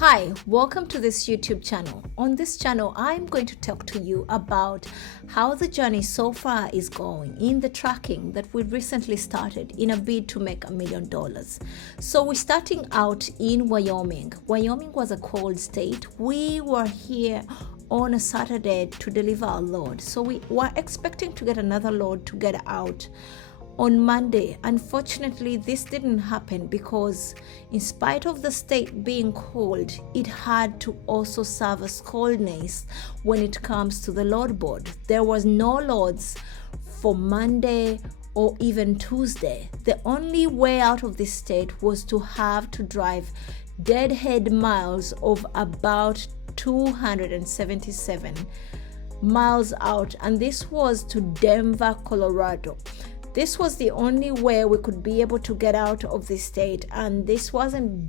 Hi, welcome to this YouTube channel. On this channel, I'm going to talk to you about how the journey so far is going in the tracking that we recently started in a bid to make $1 million. So we're starting out in Wyoming. Wyoming was a cold state. We were here on a Saturday to deliver our load. So we were expecting to get another load to get out on Monday. Unfortunately, this didn't happen because in spite of the state being cold, it had to also serve as coldness when it comes to the load board. There was no loads for Monday or even Tuesday. The only way out of this state was to have to drive deadhead miles of about 277 miles out, and this was to Denver, Colorado. This was the only way we could be able to get out of this state, and this wasn't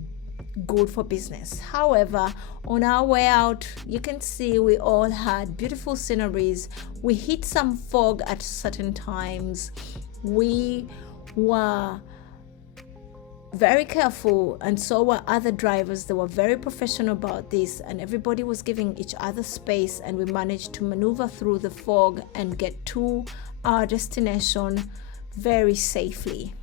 good for business. However, on our way out, you can see we all had beautiful sceneries. We hit some fog at certain times. We were very careful, and so were other drivers. They were very professional about this, and everybody was giving each other space, and we managed to maneuver through the fog and get to our destination very safely.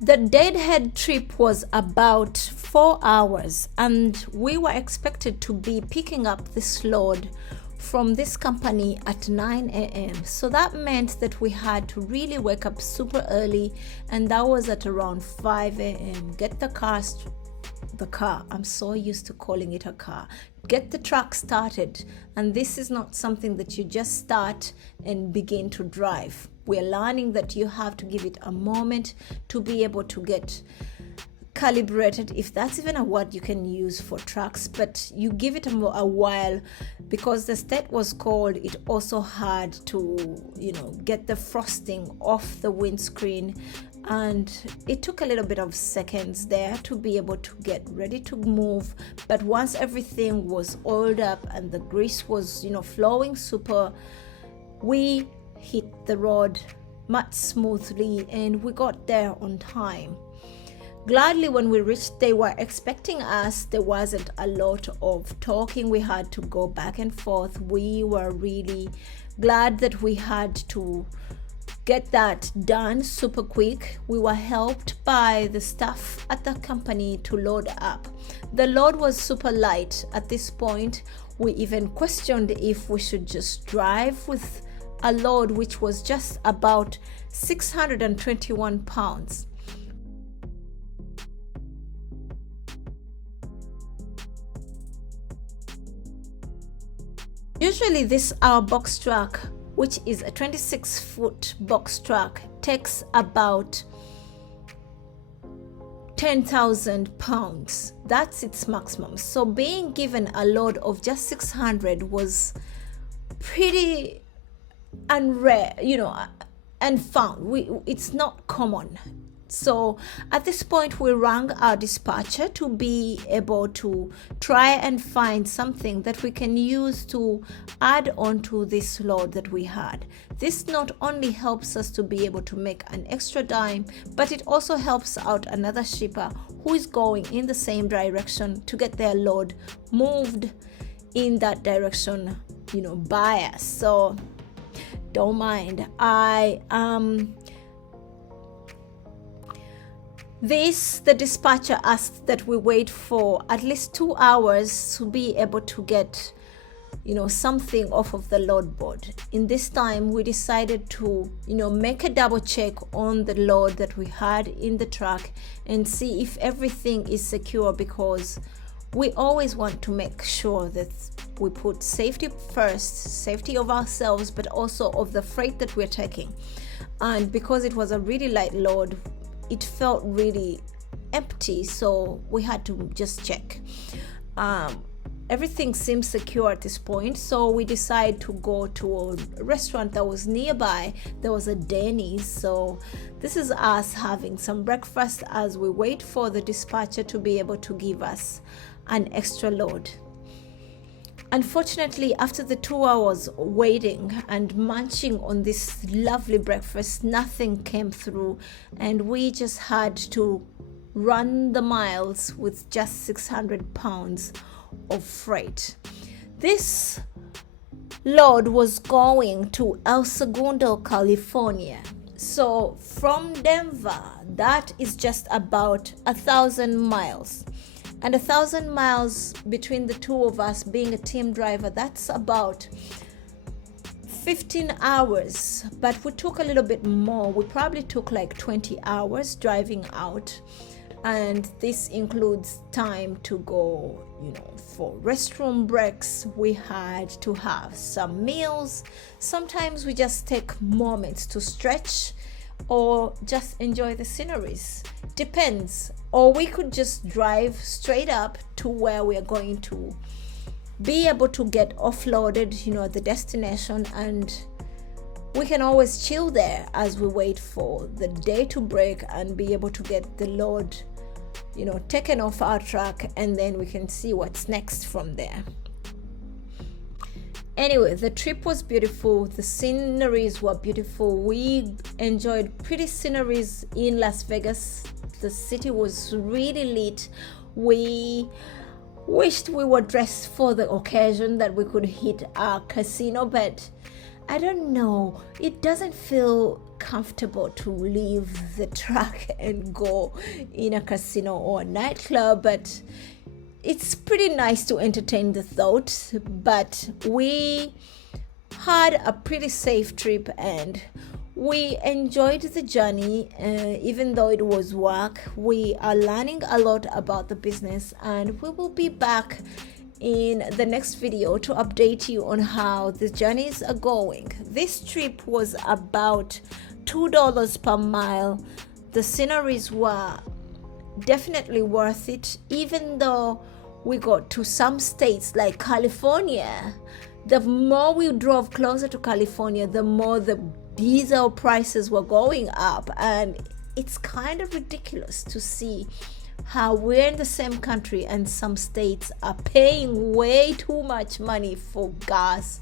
The deadhead trip was about 4 hours, and we were expected to be picking up this load from this company at 9 a.m. So that meant that we had to really wake up super early, and that was at around 5 a.m. Get the car, I'm so used to calling it a car. Get the truck started, and this is not something that you just start and begin to drive. We're learning that you have to give it a moment to be able to get calibrated, if that's even a word you can use for trucks, but you give it a while because the state was cold. It also had to, get the frosting off the windscreen, and it took a little bit of seconds there to be able to get ready to move. But once everything was oiled up and the grease was, flowing super, we hit the road much smoothly, and we got there on time. Gladly, when we reached, they were expecting us. There wasn't a lot of talking. We had to go back and forth. We were really glad that we had to get that done super quick. We were helped by the staff at the company to load up. The load was super light at this point. We even questioned if we should just drive with a load which was just about 621 pounds. Usually our box truck, which is a 26-foot box truck, takes about 10,000 pounds. That's its maximum. So being given a load of just 600 was pretty unrare, and found. It's not common. So at this point, we rang our dispatcher to be able to try and find something that we can use to add on to this load that we had. This not only helps us to be able to make an extra dime, but it also helps out another shipper who is going in the same direction to get their load moved in that direction, by us. So don't mind. The dispatcher asked that we wait for at least 2 hours to be able to get, something off of the load board. In this time, we decided to, make a double check on the load that we had in the truck and see if everything is secure, because we always want to make sure that we put safety first, safety of ourselves, but also of the freight that we're taking. And because it was a really light load, it felt really empty, so we had to just check. Everything seems secure at this point, so we decided to go to a restaurant that was nearby. There was a Denny's, so this is us having some breakfast as we wait for the dispatcher to be able to give us an extra load. Unfortunately, after the 2 hours waiting and munching on this lovely breakfast, nothing came through, and we just had to run the miles with just 600 pounds of freight. This load was going to El Segundo, California. So from Denver, that is just about 1,000 miles. And 1,000 miles between the two of us being a team driver, that's about 15 hours. But we took a little bit more. We probably took like 20 hours driving out. And this includes time to go, for restroom breaks. We had to have some meals. Sometimes we just take moments to stretch or just enjoy the sceneries. Depends. Or we could just drive straight up to where we are going to be able to get offloaded, at the destination, and we can always chill there as we wait for the day to break and be able to get the load, taken off our truck, and then we can see what's next from there. Anyway, the trip was beautiful. The sceneries were beautiful. We enjoyed pretty sceneries in Las Vegas. The city was really lit. We wished we were dressed for the occasion that we could hit our casino, but I don't know. It doesn't feel comfortable to leave the truck and go in a casino or a nightclub, but it's pretty nice to entertain the thought. But we had a pretty safe trip and we enjoyed the journey. Even though it was work, we are learning a lot about the business, and we will be back in the next video to update you on how the journeys are going. This trip was about $2 per mile. The sceneries were definitely worth it, even though we got to some states like California. The more we drove closer to California, the more the diesel prices were going up, and it's kind of ridiculous to see how we're in the same country and some states are paying way too much money for gas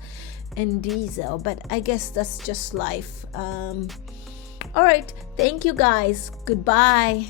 and diesel. But I guess that's just life. All right, thank you guys. Goodbye.